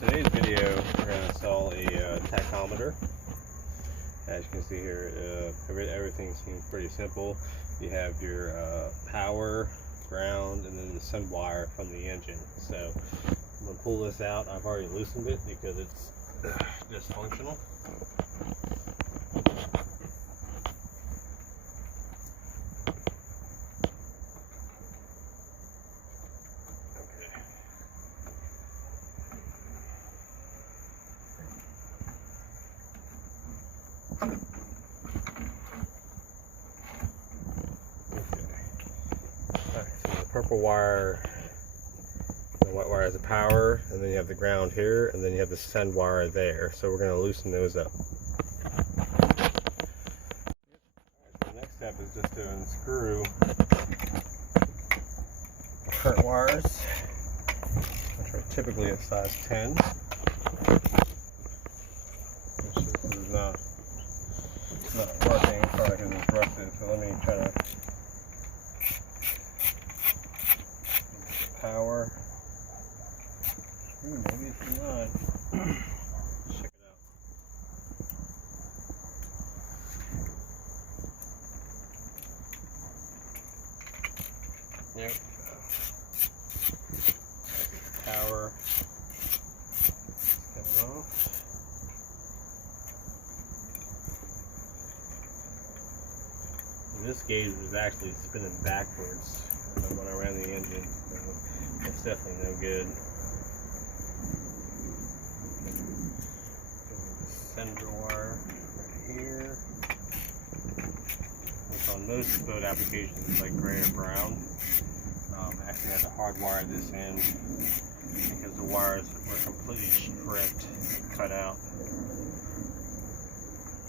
today's video, we're going to install a tachometer. As you can see here, everything seems pretty simple. You have your power, ground, and then the sun wire from the engine. So I'm going to pull this out. I've already loosened it because it's dysfunctional. Purple wire, the white wire is the power, and then you have the ground here, and then you have the sun wire there. So we're going to loosen those up. The next step is just to unscrew the current wires, which are typically a size 10. This is not working, so I can just rust it. So let me try to power. Ooh, maybe it's not. Check it out. There we go. Power. Cut it off. And this gauge is actually spinning backwards when I ran the engine. So it's definitely no good. Sender wire right here. Which on most boat applications is like gray or brown. I actually had to hardwire this in because the wires were completely stripped, cut out.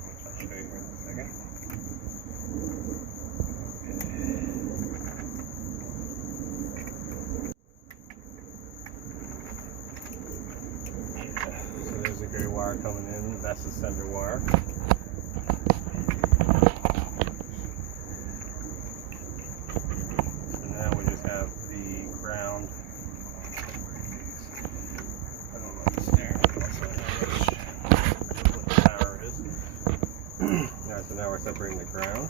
Which I'll show you here in a second. Gray wire coming in, that's the sender wire. So now we just have the ground. I don't know the steering what the power is. Alright, so now we're separating the ground.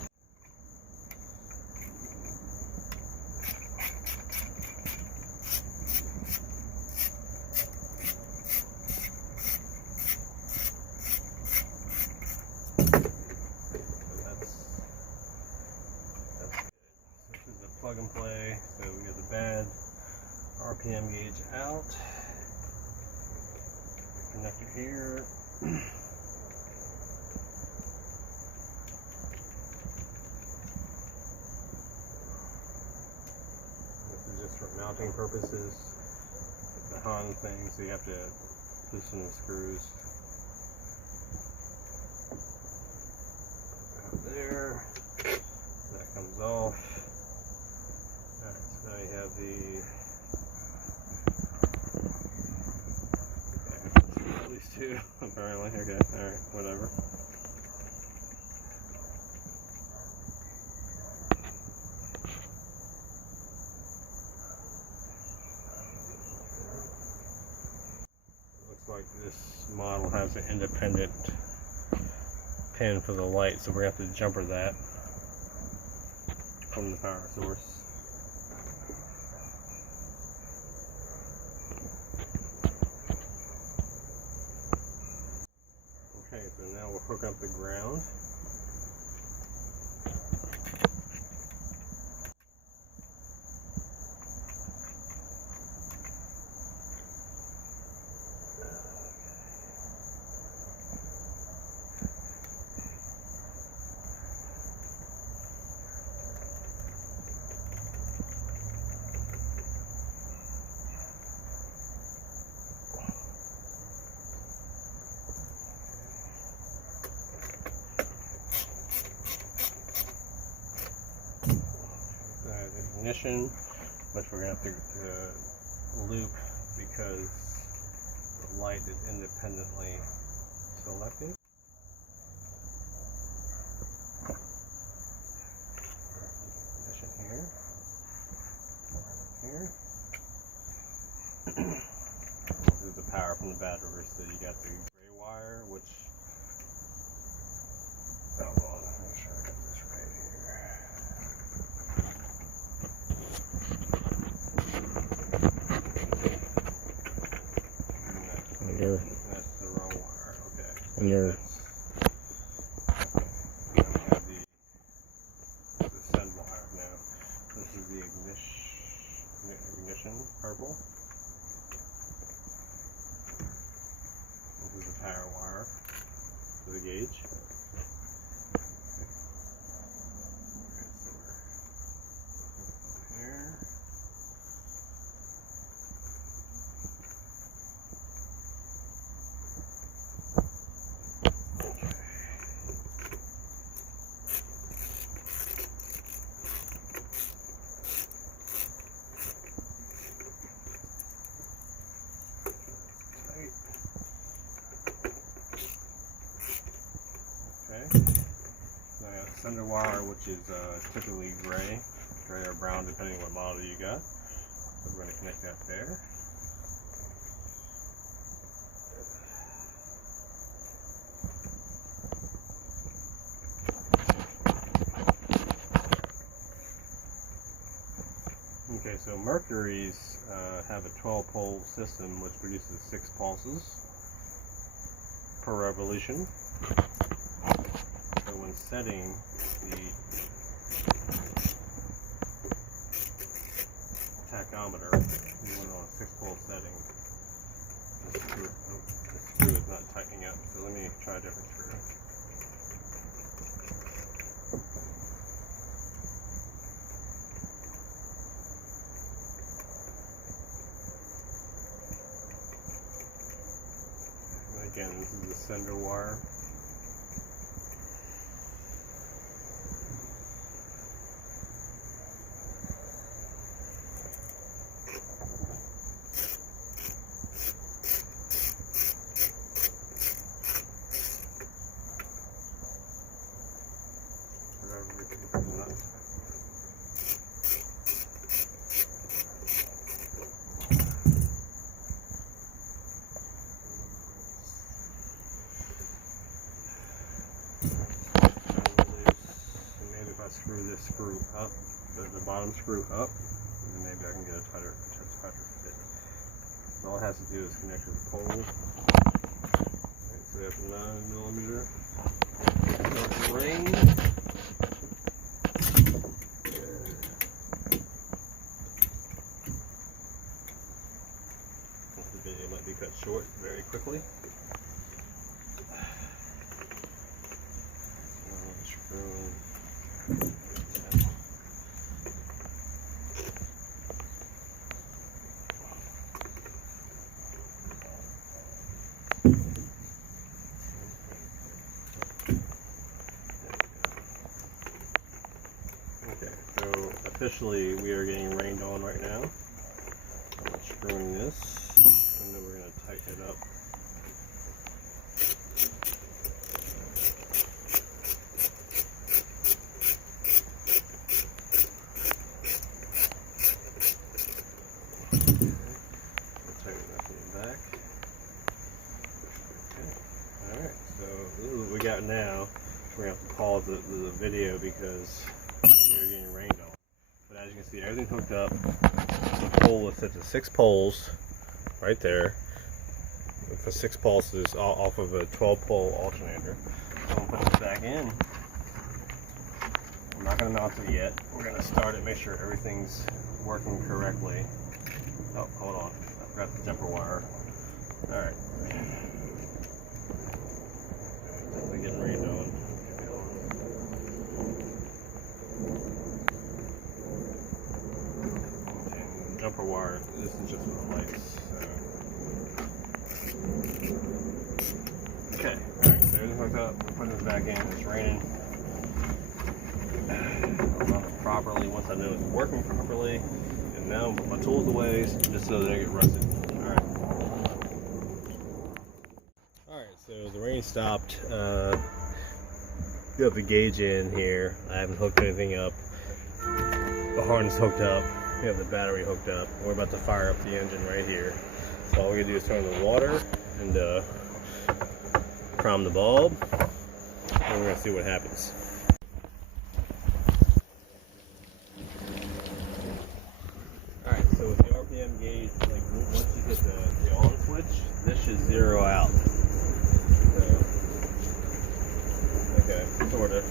Plug and play, so we got the bad RPM gauge out, connector here, this is just for mounting purposes, the Hahn thing, so you have to loosen the screws. Out there, that comes off. Alright, so now you have at least two, apparently. Okay, alright, whatever. It looks like this model has an independent pin for the light, so we're going to have to jumper that from the power source. Okay, so now we'll hook up the ground. Ignition, which we're going to have to loop because the light is independently selected. Ignition here. Here. This is the power from the battery. So you got the gray wire, which, hold on, make sure I got this right here. That's the wrong wire. Okay. And your And then we have the send wire now. This is the ignition purple. This is the power wire for the gauge. Okay, so we're here. Okay, so I got the sender wire, which is typically gray or brown, depending on what model you got. So we're going to connect that there. Okay, so Mercury's have a 12-pole system which produces 6 pulses per revolution. So when setting the tachometer, you want it on a 6-pole setting. The screw is not tightening up, so let me try a different screw. Again, this is the sender wire. Screw this screw up, the bottom screw up, and then maybe I can get a tighter fit. So all it has to do is connect to the pole. Right, so we have 9mm. Ring. The video might be cut short very quickly. Screw. Okay, so officially we are getting rained on right now. I'm unscrewing this, and then we're going to tighten it up. We got now. We're going to have to pause the video because we're getting rained on. But as you can see, everything's hooked up. The pole is set to 6 poles right there for 6 pulses off of a 12-pole alternator. So I'm going to put this back in. I'm not going to mount it yet. We're going to start it, make sure everything's working correctly. Oh, hold on. I forgot the jumper wire. Alright. Getting rained on. And jumper wire, this is just for the lights. So. Okay, alright, so everything's hooked up. We're putting this back in. It's raining. I'll run it properly once I know it's working properly. And now I'm put my tools away just so they don't get rusted. Alright, so the rain stopped. We have the gauge in here. I haven't hooked anything up. The harness hooked up. We have the battery hooked up. We're about to fire up the engine right here. So all we we're gonna do is turn on the water and prime the bulb, and we're gonna see what happens. Alright, so with the RPM gauge, like once you hit the on switch, this should zero out. Okay, sorta.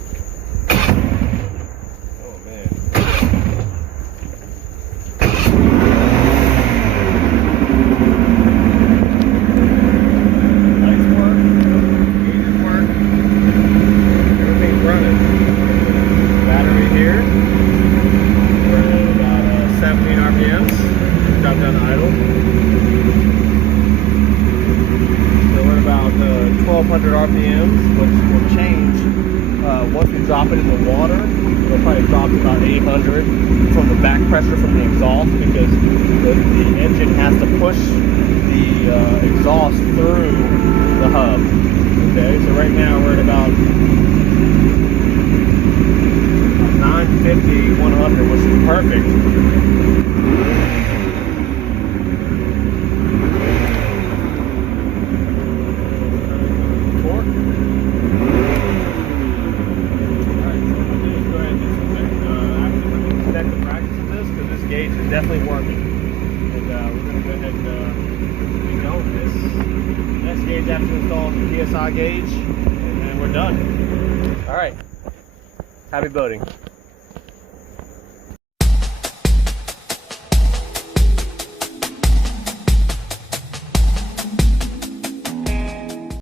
Oh man. Lights work, gauges work, everything's running. Battery here, we're at about 17 RPMs. Drop down to idle. So we're at about 1200 RPMs, which will change once we drop it in the water. It'll probably drop to about 800 from the back pressure from the exhaust, because the engine has to push the exhaust through the hub. Okay, so right now we're at about 950, 100, which is perfect. Gauge is definitely working, and we're going to go ahead and be going with this next gauge after installing the PSI gauge, and then we're done. All right, happy boating.